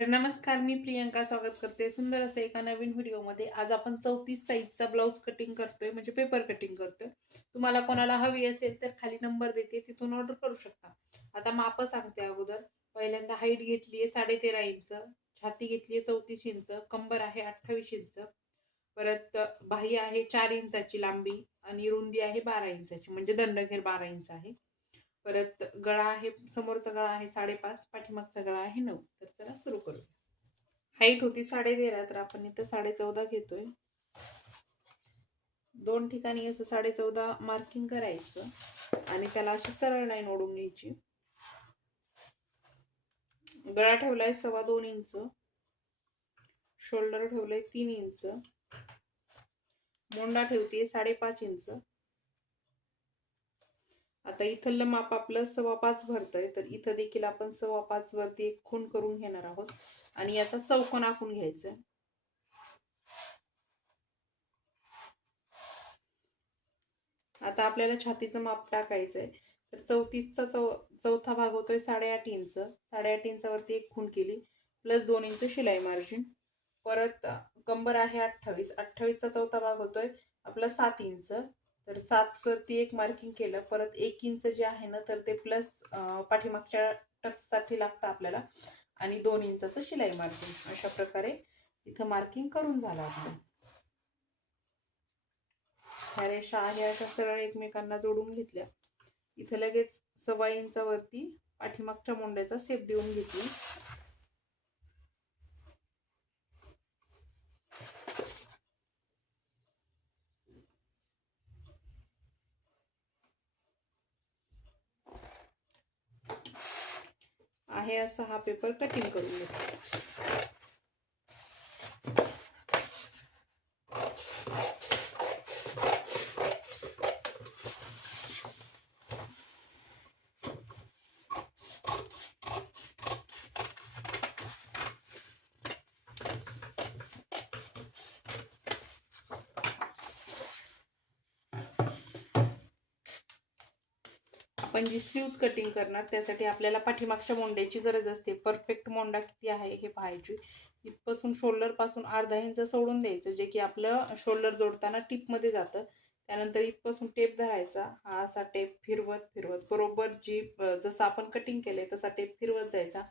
तर नमस्कार, मी प्रियंका स्वागत करते सुंदर असं एका नवीन व्हिडिओमध्ये. आज आपण 34 साईजचा ब्लाऊज कटिंग करतोय, म्हणजे पेपर कटिंग करतोय. तुम्हाला कोणाला हवी असेल तर खाली नंबर देते, तिथून ऑर्डर करू शकता. आता माप सांगते अगोदर. पहिल्यांदा हाईट घेतली आहे 13.5 इंच, छाती घेतली आहे 34 इंच, कंबर आहे 28 इंच, परत बाही आहे 4 इंचाची लांबी आणि रुंदी आहे 12 इंचाची, म्हणजे दंडघेर 12 इंच आहे. परत गळा आहे, समोरचा गळा आहे 5.5, पाठीमागचा गळा आहे 9. तर चला सुरू करू. हाईट होती 13.5, तर आपण इथं 14.5 घेतोय. दोन ठिकाणी असं 14.5 मार्किंग करायचं आणि त्याला अशी सरळ लाईन ओढून घ्यायची. गळा ठेवलाय 2.25 इंच, शोल्डर ठेवलंय 3 इंच, मोंडा ठेवते 5.5 इंच. आता इथलं माप आपलं 5.25 भरतंय, तर इथं देखील आपण 5.25 वरती एक खूण करून घेणार आहोत आणि याचा चौकोन आखून घ्यायचा. आता आपल्याला छातीचं माप टाकायचंय. तर 34चा चौथा भाग होतोय 8.5 इंच. 8.5 इंचावरती एक खूण केली, प्लस 2 इंच शिलाई मार्जिन. परत कंबर आहे 28. 28चा चौथा भाग होतोय आपला 7 इंच. तर 7 वरती एक मार्किंग केलं. परत 1 इंच जे आहे ना, तर ते प्लस पाठीमागच्या टक्ससाठी लागतं आपल्याला, आणि 2 इंचाचं शिलाई मार्जिन. अशा प्रकारे इथं मार्किंग करून झालं आपलं. ह्या रेषा आहे अशा सरळ एकमेकांना जोडून घेतल्या. इथं लगेच 1.25 इंचावरती पाठीमागच्या मोंड्याचा शेप देऊन घेतली. आहे असा हा पेपर कटिंग करून घेतला. आपण जी स्लीव्ज कटिंग करणार त्यासाठी आपल्याला पाठीमागच्या मोंड्याची गरज असते. परफेक्ट मोंडा किती आहे हे पाहायची. इथपासून शोल्डर पासून अर्धा इंच सोडून द्यायचं, जे की आपलं शोल्डर जोडताना टिपमध्ये जातं. त्यानंतर इथपासून टेप धरायचा. हा असा टेप फिरवत फिरवत बरोबर जी जसं आपण कटिंग केलंय तसा टेप फिरवत जायचा.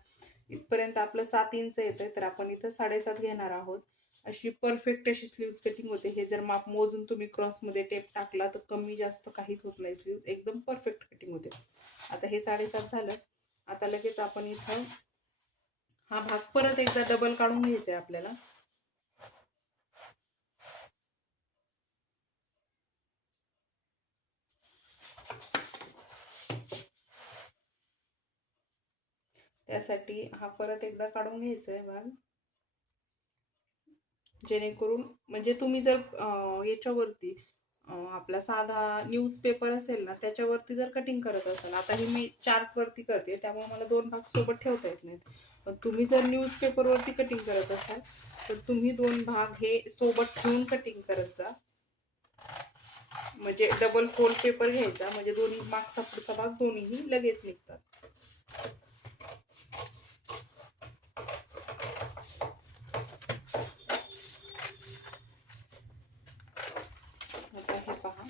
इथपर्यंत आपलं 7 इंच येतंय, तर आपण इथं 7.5 घेणार आहोत. अशी परफेक्ट अशी स्लीव्ज कटिंग होते. हे जर माप मोजून तुम्ही क्रॉसमध्ये टेप टाकला तर कमी जास्त काहीच होत नाही. स्लीव्ज एकदम परफेक्ट कटिंग होते. आता हे 7.5 झालं. आता लगेच आपण इथं हा भाग परत एकदा डबल काढून घ्यायचा आहे आपल्याला. त्यासाठी हा परत एकदा काढून घ्यायचा आहे भाग, जेणेकरून म्हणजे तुम्ही जर याच्यावरती आपला साधा न्यूजपेपर असेल ना, त्याच्यावरती जर कटिंग करत असाल, आता ही मी चार्टवरती करते त्यामुळे मला दोन भाग सोबत ठेवता येत नाहीत. पण तुम्ही जर न्यूजपेपरवरती कटिंग करत असाल तर तुम्ही दोन भाग हे सोबत ठेवून कटिंग करत जा. म्हणजे डबल फोल्ड पेपर घ्यायचा, म्हणजे दोन्ही मागचा पुढचा भाग दोन्हीही लगेच निघतात. आता हे पहा,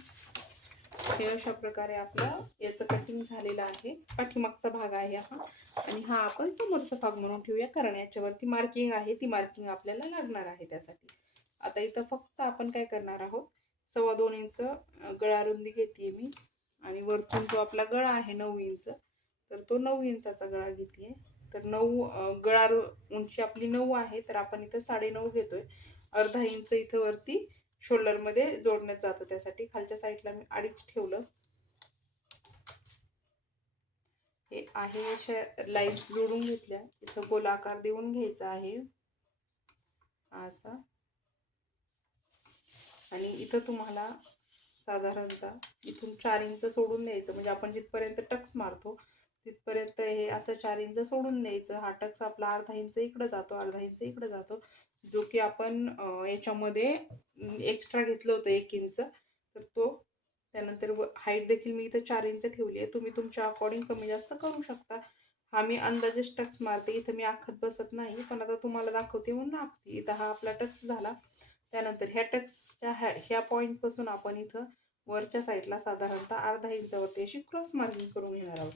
हे अशा प्रकारे आपलं याचं कटिंग झालेलं आहे. पाठीमागचा भाग आहे हा, आणि हा आपण समोरचा भाग म्हणून ठेवूया, कारण याच्यावरती मार्किंग आहे, ती मार्किंग आपल्याला लागणार आहे त्यासाठी. आता इथं फक्त आपण काय करणार आहोत, 2.25 इंच गळा रुंदी घेते मी, आणि वरतून जो आपला गळा आहे 9 इंच, तर तो 9 इंचाचा गळा घेते. तर 9 गळा उंची आपली 9 आहे, तर आपण इथं 9.5 घेतोय. अर्धा इंच इथं वरती शोल्डर मध्ये जोडण्यात जातं, त्यासाठी खालच्या साईडला मी 2.5 ठेवलं. हे आहे अशा लाईन्स जोडून घेतल्या. इथं गोलाकार देऊन घ्यायचा आहे असा, आणि इथं तुम्हाला साधारणतः इथून 4 इंच सोडून द्यायचं, म्हणजे आपण जिथपर्यंत टक्स मारतो तिथपर्यंत हे असं 4 इंच सोडून द्यायचं. हा टक्स आपला अर्धा इंच इकडे जातो, अर्धा इंच इकडे जातो, जो की आपण याच्यामध्ये एक्स्ट्रा घेतलं होतं 1 इंच, तर तो. त्यानंतर हाईट देखील मी इथं 4 इंच ठेवली आहे. तुम्ही तुमच्या अकॉर्डिंग कमी जास्त करू शकता. हा मी अंदाजेच टक्स मारते, इथं मी आखत बसत नाही, पण आता तुम्हाला दाखवते म्हणून आखते. इथं हा आपला टक्स झाला. त्यानंतर ह्या टक्सच्या ह्या पॉईंटपासून आपण इथं वरच्या साईडला साधारणतः अर्धा इंचावरती अशी क्रॉस मार्किंग करून घेणार आहोत.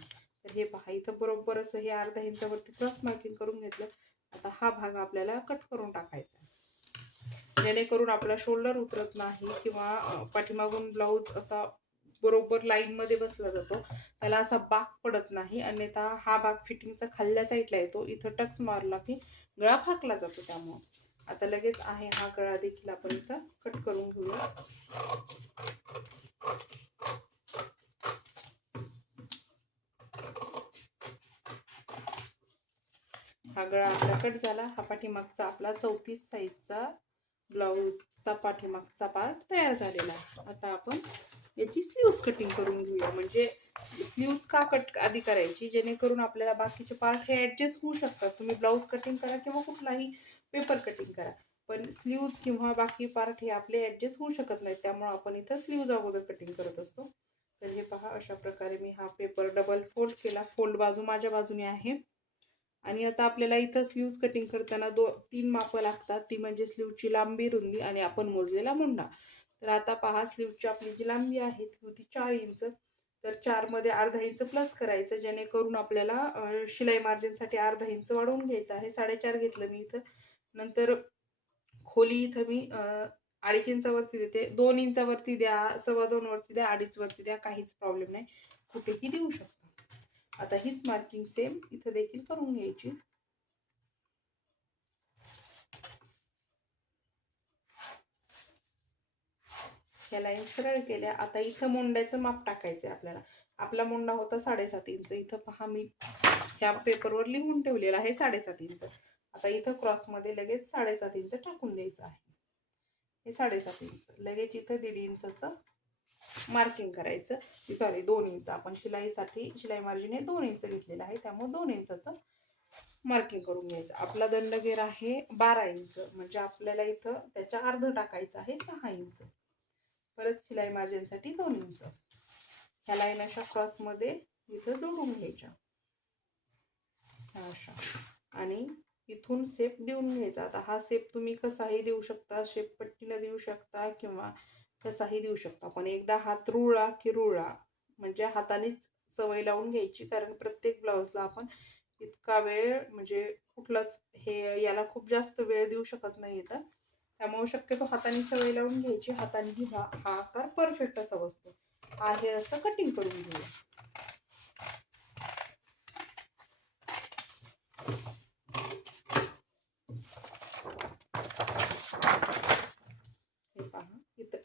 तर हे पहा, इथं बरोबर असं हे अर्धा इंचावरती क्रॉस मार्किंग करून घेतलं. आता हा भाग आपल्याला कट करून टाकायचा, जेणेकरून आपला शोल्डर उतरत नाही किंवा पाठीमागून ब्लाऊज असा बरोबर लाईनमध्ये बसला जातो, त्याला असा बाक पडत नाही. अन्यथा हा भाग फिटिंगचा खाल्ल्या साईडला येतो, इथं टक्स मारला की गळा फाकला जातो. त्यामुळं आता लगेच आहे हा गळा देखील आपण इथं कट करून घेऊया. हा गळा आपला कट झाला. हा पाठीमागचा आपला 34 साईजचा ब्लाऊजचा पाठीमागचा पार्ट तयार झालेला आहे. आता आपण याची स्लीव्ज कटिंग करून घेऊया. म्हणजे स्लीव्ज का कट आधी करायची, जेणेकरून आपल्याला बाकीचे पार्ट हे ॲडजस्ट होऊ शकतात. तुम्ही ब्लाऊज कटिंग करा किंवा कुठलाही पेपर कटिंग करा, पण स्लीव्ज किंवा बाकी पार्ट हे आपले ॲडजस्ट होऊ शकत नाहीत. त्यामुळे आपण इथं स्लीव्ज अगोदर कटिंग करत असतो. तर हे पहा, अशा प्रकारे मी हा पेपर डबल फोल्ड केला. फोल्ड बाजू माझ्या बाजूने आहे. आणि आता आपल्याला इथं स्लीव्ज कटिंग करताना 3 मापं लागतात. ती म्हणजे स्लीवची लांबी, रुंदी आणि आपण मोजलेला मुंडा. तर आता पहा, स्लीवची आपली जी लांबी आहे ती होती 4 इंच. तर 4 मध्ये अर्धा इंच प्लस करायचं, जेणेकरून आपल्याला शिलाई मार्जिनसाठी अर्धा इंच वाढवून घ्यायचं आहे. 4.5 घेतलं मी इथं. नंतर खोली इथं मी 2.5 इंचावरती देते. 2 इंचावरती द्या, 2.25 वरती द्या, 2.5 वरती द्या, काहीच प्रॉब्लेम नाही, कुठेही देऊ शकता. आता हीच मार्किंग सेम इथं देखील करून घ्यायची. ह्या लाईन सरळ केल्या. आता इथं मुंड्याचं माप टाकायचं आहे आपल्याला. आपला मुंडा होता 7.5 इंच. इथं पहा, मी ह्या पेपरवर लिहून ठेवलेला आहे 7.5 इंच. आता इथं क्रॉसमध्ये लगेच 7.5 इंच टाकून द्यायचं आहे. हे 7.5 इंच. लगेच इथं 1.5 इंचचं मार्किंग करायचं. Sorry, 2 inch. आपण शिलाईसाठी शिलाई मार्जिन हे 2 इंच घेतलेलं आहे, त्यामुळे 2 इंचाचं मार्किंग करून घ्यायचं. आपला दंडगेर आहे 12 इंच, म्हणजे आपल्याला इथं त्याच्या अर्ध टाकायचं आहे 6 इंच. परत शिलाई मार्जिनसाठी 2 इंच. ह्या लाईन अशा क्रॉसमध्ये इथं जोडून घ्यायच्या अशा, आणि इथून शेप देऊन घ्यायचा. आता हा शेप तुम्ही कसाही देऊ शकता, शेप पट्टीनं देऊ शकता किंवा कसाही देऊ शकता, पण एकदा हात रुळला की रुळला, म्हणजे हातानेच सवय लावून घ्यायची. कारण प्रत्येक ब्लाऊजला आपण इतका वेळ म्हणजे कुठलाच हे याला खूप जास्त वेळ देऊ शकत नाही इथं. त्यामुळे शक्यतो हाताने सवय लावून घ्यायची. हाताने हा आकार परफेक्ट असा बसतो. हा हे असं कटिंग करून घेऊया. हे पहा,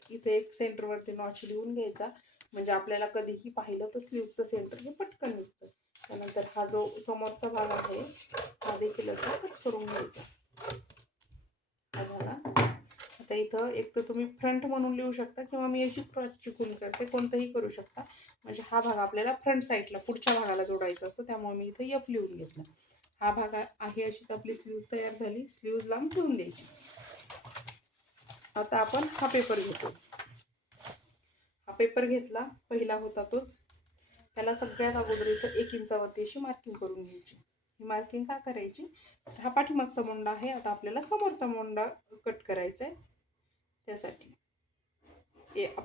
इथे एक सेंटरवरती नॉच लिहून घ्यायचा, म्हणजे आपल्याला कधीही पाहिलं तर स्लीवचं सेंटर हे पटकन निघतं. त्यानंतर हा जो समोरचा भाग आहे हा देखील असा कट करून घ्यायचा. हा झाला. आता इथं एक तर तुम्ही फ्रंट म्हणून लिहू शकता किंवा मी अशी क्रॉस चिकून करते, कोणतंही करू शकता. म्हणजे हा भाग आपल्याला फ्रंट साईडला पुढच्या भागाला जोडायचा असतो, त्यामुळे मी इथं एफ लिहून घेतला. हा भाग आहे. अशीच आपली स्लीव्ज तयार झाली. स्लीव्ज लांब ठेवून द्यायची. आता आपण हा पेपर घेतो. हा पेपर घेतला, पहिला होता तोच. त्याला सगळ्यात अगोदर इथं 1 इंचावरती अशी मार्किंग करून घ्यायची. ही मार्किंग का करायची, हा पाठीमागचा मुंडा आहे. आता आपल्याला समोरचा मुंडा कट करायचा आहे. त्यासाठी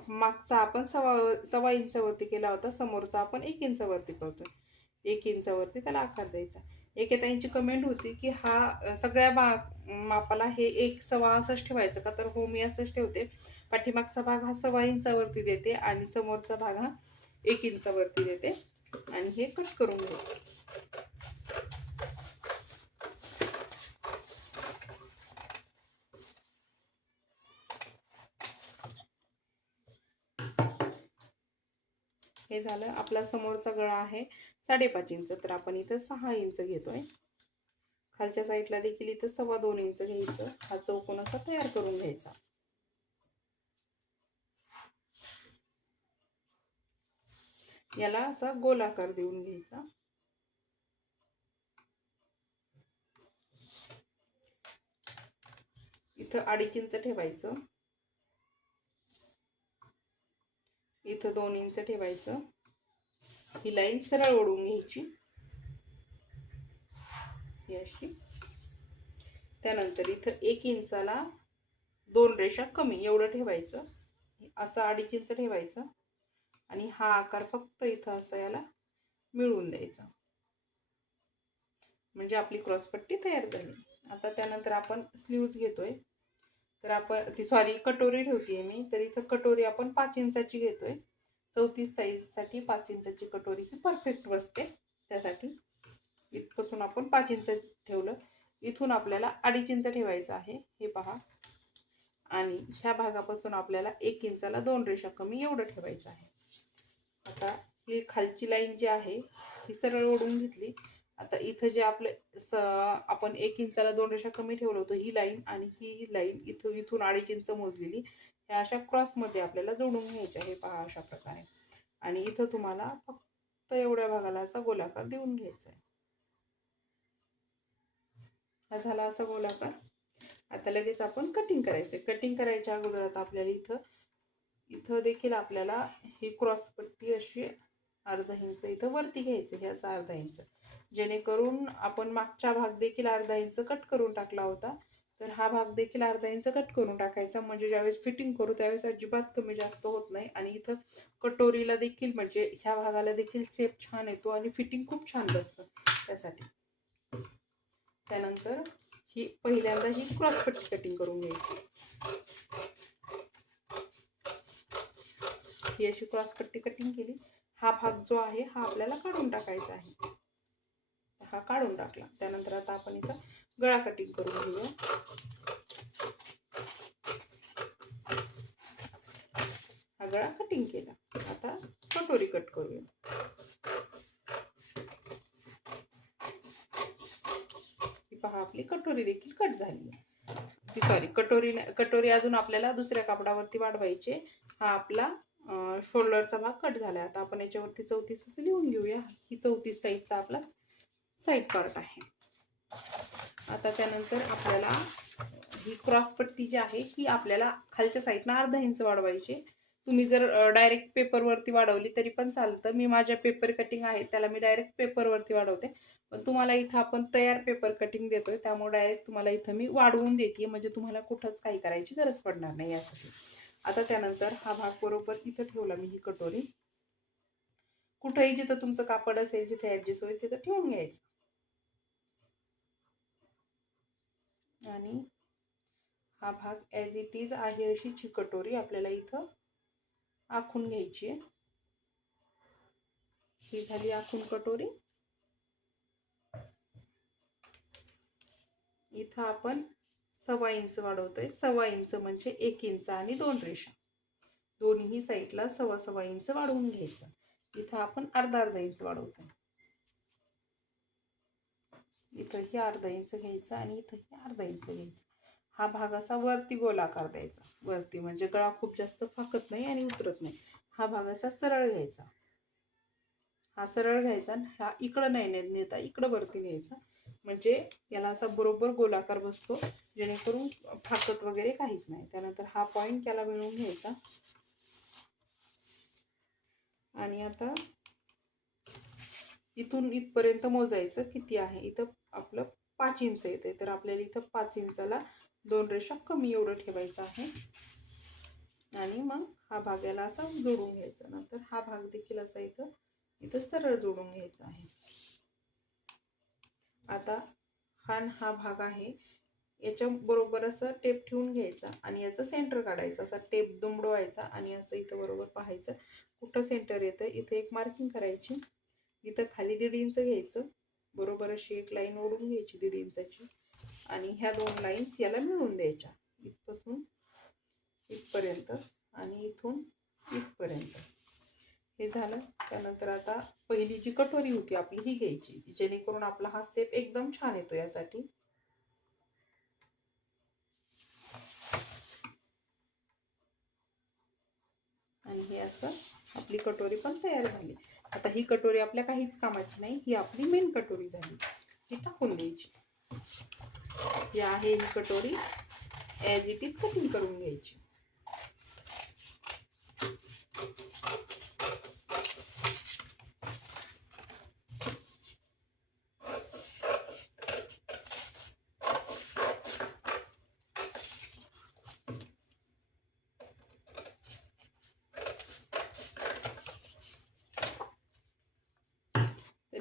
मागचा आपण 1.25 इंचावरती केला होता, समोरचा आपण 1 इंचावरती करतोय. 1 इंचावरती त्याला आकार द्यायचा. एकेताईंची कमेंट होती की हा सगळ्या मापाला हे 1.25 ठेवायचं का, तर हो, मी असंच ठेवते. पाठीमागचा भाग हा 1.25 इंचावरती देते आणि समोरचा भाग हा 1 इंचावरती देते आणि हे कट करून घ्यायचं. हे झालं. आपला समोरचा गळा आहे 5.5 इंच, तर आपण इथं 6 इंच घेतोय. खालच्या साईडला देखील इथं 2.25 इंच घ्यायचं. हा चौकोन असा तयार करून घ्यायचा. याला असा गोलाकार देऊन घ्यायचा. इथं 2.5 इंच ठेवायचं, इथं 2 इंच ठेवायचं. ही लाईन सरळ ओढून घ्यायची. ही अशी. त्यानंतर इथं 1 इंचाला 2 रेषा कमी एवढं ठेवायचं. असं 2.5 इंच ठेवायचं आणि हा आकार फक्त इथं असं याला मिळवून द्यायचा, म्हणजे आपली क्रॉसपट्टी तयार झाली. आता त्यानंतर आपण स्लीव्ज घेतोय. तर आपण कटोरी ठेवते मी. तर इथं कटोरी आपण 5 इंचाची घेतोय. 34 साईजसाठी 5 इंचाची कटोरी ही परफेक्ट बसते. त्यासाठी इथपासून आपण 5 इंच ठेवलं. इथून आपल्याला 2.5 इंच ठेवायचं आहे, हे पहा. आणि ह्या भागापासून आपल्याला 1 इंचाला 2 रेषा कमी एवढं ठेवायचं आहे. आता ही खालची लाईन जी आहे ही सरळ ओढून घेतली. आता इथं जे आपण 1 इंचाला 2 रेषा कमी ठेवलं होतं, ही लाईन आणि ही लाईन इथून 2.5 इंच मोजलेली ह्या अशा क्रॉसमध्ये आपल्याला जोडून घ्यायच्या, हे पहा अशा प्रकारे. आणि इथं तुम्हाला फक्त एवढ्या भागाला असा गोलाकार देऊन घ्यायचा आहे. हा झाला असा गोलाकार. आता लगेच आपण कटिंग करायचं. कटिंग करायच्या अगोदर आता आपल्याला इथं देखील आपल्याला ही क्रॉसपट्टी अशी अर्धा इंच इथं वरती घ्यायचं, हे असं अर्धा इंच, जेणेकरून आपण मागचा भाग देखील अर्धा इंच कट करून टाकला होता. तर हा भाग देखील अर्धा इंच कट करून टाकायचा, म्हणजे ज्यावेळेस फिटिंग करू त्यावेळेस अजिबात कमी जास्त होत नाही. आणि इथं कटोरीला देखील, म्हणजे ह्या भागाला देखील शेप छान येतो आणि फिटिंग खूप छान बसतं त्यासाठी. त्यानंतर पहिल्यांदा ही क्रॉसपट्टी कटिंग करून घ्यायची. ही अशी क्रॉसपट्टी कटिंग केली. हा भाग जो आहे हा आपल्याला काढून टाकायचा आहे. हा काढून टाकला. त्यानंतर आता आपण इथं गळा कटिंग करून घेऊया. हा गळा कटिंग केला. आता कटोरी कट करूया. पहा आपली कटोरी देखील कट झाली. कटोरी अजून आपल्याला दुसऱ्या कापडावरती वाढवायचे. हा आपला शोल्डरचा भाग कट झाला. आता आपण याच्यावरती 34 असं लिहून घेऊया. ही 34 साईजचा आपला साईड पार्ट आहे. आता त्यानंतर आपल्याला ही क्रॉसपट्टी जी आहे ही आपल्याला खालच्या साईडनं अर्धा इंच वाढवायची. तुम्ही जर डायरेक्ट पेपरवरती वाढवली तरी पण चालतं. मी माझ्या पेपर कटिंग आहे त्याला मी डायरेक्ट पेपरवरती वाढवते. पण तुम्हाला इथं आपण तयार पेपर कटिंग देतोय, त्यामुळे डायरेक्ट तुम्हाला इथं मी वाढवून देते, म्हणजे तुम्हाला कुठंच काही करायची गरज पडणार नाही यासाठी. आता त्यानंतर हा भाग बरोबर इथं ठेवला मी. ही कटोरी कुठेही जिथं तुमचं कापड असेल, जिथे ऍडजस्ट होईल तिथं ठेवून घ्यायचं. आणि हा भाग ॲज इट इज आहे अशीची कटोरी आपल्याला इथं आखून घ्यायची आहे. ही झाली आखून कटोरी. इथं आपण 1.25 इंच वाढवतोय. 1.25 इंच म्हणजे 1 इंच आणि 2 रेषा दोन्ही साईडला 1.25 इंच वाढवून घ्यायचं. इथं आपण अर्धा इंच वाढवतोय. इथंही अर्धा इंच घ्यायचा आणि इथंही अर्धा इंच घ्यायचा. हा भाग असा वरती गोलाकार द्यायचा. वरती म्हणजे गळा खूप जास्त फाकत नाही आणि उतरत नाही. हा भाग असा सरळ घ्यायचा. हा सरळ घ्यायचा. हा इकडं नाही नेता, इकडं वरती न्यायचा, म्हणजे याला असा बरोबर गोलाकार बसतो, जेणेकरून फाकत वगैरे काहीच नाही. त्यानंतर हा पॉइंट याला मिळवून घ्यायचा. आणि आता इथून इथपर्यंत मोजायचं किती आहे. इथं आपलं 5 इंच येते, तर आपल्याला इथं 5 इंचाला 2 रेषा कमी एवढं ठेवायचं आहे. आणि मग हा भाग याला असा जोडून घ्यायचा. नंतर हा भाग देखील असा इथं सरळ जोडून घ्यायचा आहे. आता हा भाग आहे, याच्या बरोबर असं टेप ठेवून घ्यायचा आणि याचं सेंटर काढायचं. असा टेप दुमडवायचा आणि असं इथं बरोबर पाहायचं कुठं सेंटर येतं. इथं एक मार्किंग करायची. इथं खाली 1.5 इंच घ्यायचं. बरोबर अशी एक लाईन ओढून घ्यायची 1.5 इंचाची आणि ह्या 2 लाईन्स याला मिळून द्यायच्या. इथपासून इथपर्यंत आणि इथून इथपर्यंत. हे झालं. त्यानंतर आता पहिली जी कटोरी होती आपली ही घ्यायची, जेणेकरून आपला हा शेप एकदम छान येतो यासाठी. आणि हे असं आपली कटोरी पण तयार झाली. आता ही कटोरी आपल्या काहीच कामाची नाही, ही आपली मेन कटोरी झाली. ही टाकून द्यायची. ही आहे ही कटोरी ॲज इट इज कटिंग करून घ्यायची.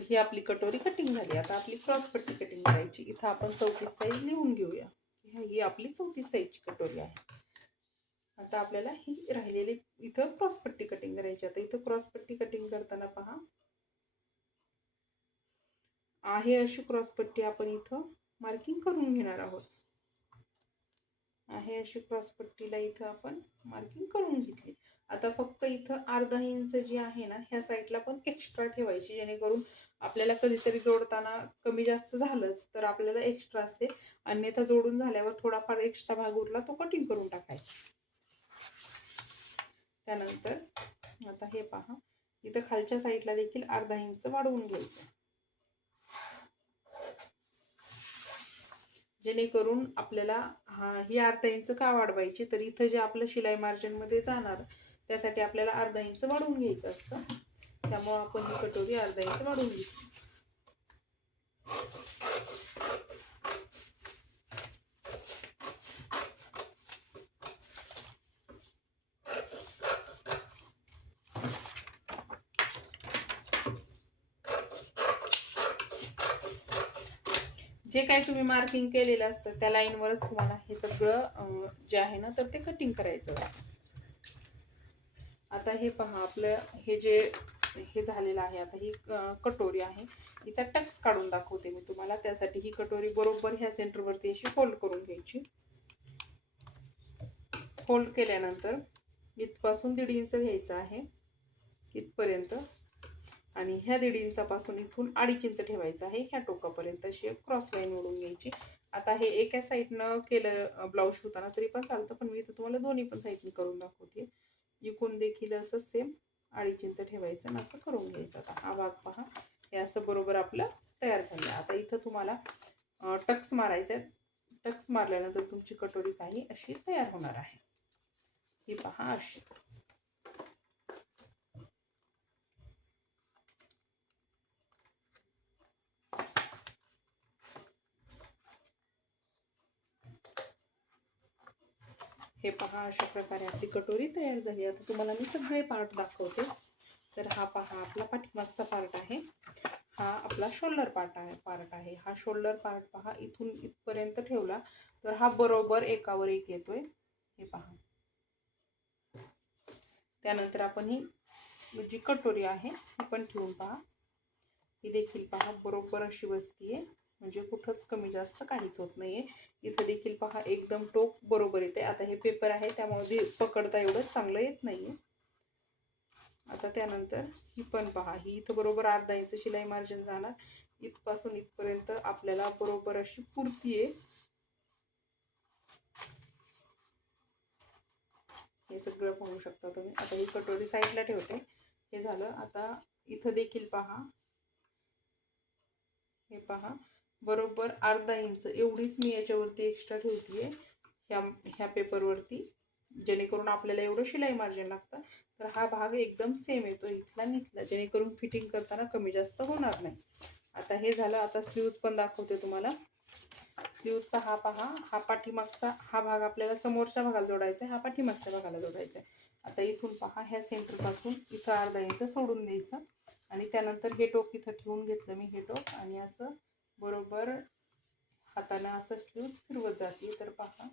ही आपली कटोरी कटिंग झाली. आता आपली क्रॉस पट्टी कटिंग करायची. इथं आपण 34 साईज लिहून घेऊया. ही आपली 34 साईजची कटोरी आहे. आता आपल्याला ही राहिलेली इथं क्रॉस पट्टी कटिंग करायची. आता इथं क्रॉस पट्टी कटिंग करताना पहा, आहे अशी क्रॉस पट्टी आपण इथं मार्किंग करून घेणार आहोत. आहे अशी क्रॉस पट्टीला इथं आपण मार्किंग करून घेतली. आता फक्त इथं अर्धा इंच जी आहे ना, ह्या साईडला पण एक्स्ट्रा ठेवायची, जेणेकरून आपल्याला कधीतरी जोडताना कमी जास्त झालंच तर आपल्याला एक्स्ट्रा असते. अन्यथा जोडून झाल्यावर थोडाफार एक्स्ट्रा भाग उरला तो कटिंग करून टाकायचा. त्यानंतर आता हे पहा, इथं खालच्या साईडला देखील अर्धा इंच वाढवून घ्यायचं, जेणेकरून आपल्याला ही अर्धा इंच का वाढवायची, तर इथं जे आपलं शिलाई मार्जिन मध्ये जाणार त्यासाठी आपल्याला अर्धा इंच वाढवून घ्यायचं असतं. त्यामुळे आपण ही कटोरी अर्धा इंच वाढवून घेतली. जे काही तुम्ही मार्किंग केलेलं असतं त्या लाईनवरच तुम्हाला हे सगळं जे आहे ना तर ते कटिंग करायचं असतं. आता हे पहा, आपलं हे जे हे झालेलं आहे. आता ही कटोरी आहे, हिचा टक्स काढून दाखवते मी तुम्हाला. त्यासाठी ही कटोरी बरोबर ह्या सेंटरवरती अशी फोल्ड करून घ्यायची. फोल्ड केल्यानंतर इथपासून 1.5 इंच घ्यायचं आहे इथपर्यंत, आणि ह्या 1.5 इंचापासून इथून 2.5 इंच ठेवायचं आहे ह्या टोकापर्यंत. अशी एक क्रॉस लाईन ओढून घ्यायची. आता हे एका साईडनं केलं ब्लाऊज शिवताना तरी पण चालतं, पण मी इथं तुम्हाला दोन्ही पण साईडनी करून दाखवते. इकून देखील असं सेम 2.5 इंच ठेवायचं आणि असं करून घ्यायचं. आता हा भाग पहा, हे असं बरोबर आपलं तयार झालं. आता इथं तुम्हाला टक्स मारायचं आहे. टक्स मारल्यानंतर तुमची कटोरी काही अशी तयार होणार आहे. ही पहा अशी. हे पहा, अशा प्रकारे आपली कटोरी तयार झाली. आता तुम्हाला मी सगळे पार्ट दाखवते. तर हा पहा आपला पाठीमागचा पार्ट आहे. हा आपला शोल्डर पार्ट आहे. हा शोल्डर पार्ट पहा, इथून इथपर्यंत ठेवला तर हा बरोबर एकावर एक येतोय. हे पहा. त्यानंतर आपण ही जी कटोरी आहे ही पण ठेवून पहा. ही देखील पहा बरोबर अशी बसतीये, म्हणजे कुठंच कमी जास्त काहीच होत नाहीये. इथं देखील पहा एकदम टोक बरोबर येते. आता हे पेपर आहे त्यामुळे पकडता एवढं चांगलं येत नाहीये. आता त्यानंतर ही पण पहा, ही इथं बरोबर अर्धा इंच शिलाई मार्जिन जाणार. इथपासून इथपर्यंत आपल्याला बरोबर अशी पुरती आहे. हे सगळं पाहू शकता तुम्ही. आता ही कटोरी साईडला ठेवते. हे झालं. आता इथं देखील पहा, हे पहा बरोबर अर्धा इंच एवढीच मी याच्यावरती एक्स्ट्रा ठेवतीये ह्या पेपरवरती, जेणेकरून आपल्याला एवढं शिलाई मार्जिन लागतं. तर हा भाग एकदम सेम येतो इथला आणि इथला, जेणेकरून फिटिंग करताना कमी जास्त होणार नाही. आता हे झालं. आता स्लीव्ज पण दाखवते तुम्हाला. स्लीव्जचा हा पहा, हा पाठीमागचा हा भाग आपल्याला समोरच्या भागाला जोडायचा आहे, हा पाठीमागच्या भागाला जोडायचा आहे. आता इथून पहा, ह्या सेंटरपासून इथं अर्धा इंच सोडून द्यायचं आणि त्यानंतर हे टोक इथं ठेवून घेतलं मी, हे टोक, आणि असं बरोबर हाताने असं स्लीव्ज फिरवत जाते. तर पहा,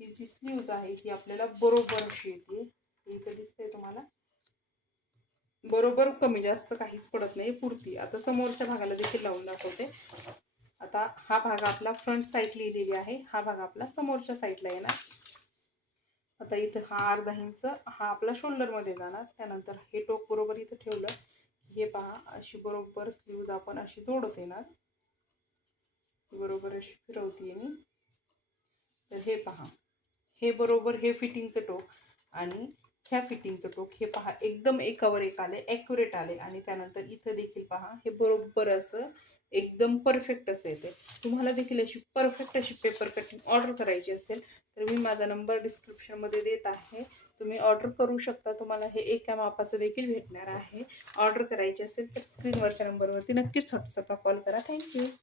ही जी स्लीव्ज आहे ही आपल्याला बरोबर अशी येते. इथं दिसतंय तुम्हाला, बरोबर कमी जास्त काहीच पडत नाही, पुरती. आता समोरच्या भागाला देखील लावून दाखवते. आता हा भाग आपला फ्रंट साईड लिहिलेली आहे, हा भाग आपला समोरच्या साईडला येणार. आता इथं हा अर्धा इंच हा आपला शोल्डर मध्ये जाणार. त्यानंतर हे टोक बरोबर इथं ठेवलं. हे पहा, अशी बरोबर स्लीव्ज आपण अशी जोडत येणार. बरोबर अशी फिरवतीये मी. तर हे पहा, हे बरोबर हे फिटिंगचं टोक आणि ह्या फिटिंगचं टोक हे पहा एकदम एकावर एक आले, ॲक्युरेट आले. आणि त्यानंतर इथं देखील पहा, हे बरोबर असं एकदम परफेक्ट असं येते. तुम्हाला देखील अशी परफेक्ट अशी पेपर कटिंग ऑर्डर करायची असेल तर मी माझा नंबर डिस्क्रिप्शनमध्ये देत आहे, तुम्ही ऑर्डर करू शकता. तुम्हाला हे एका मापाचं देखील भेटणार आहे. ऑर्डर करायची असेल तर स्क्रीनवरच्या नंबरवरती नक्कीच व्हॉट्सअपला कॉल करा. थँक्यू.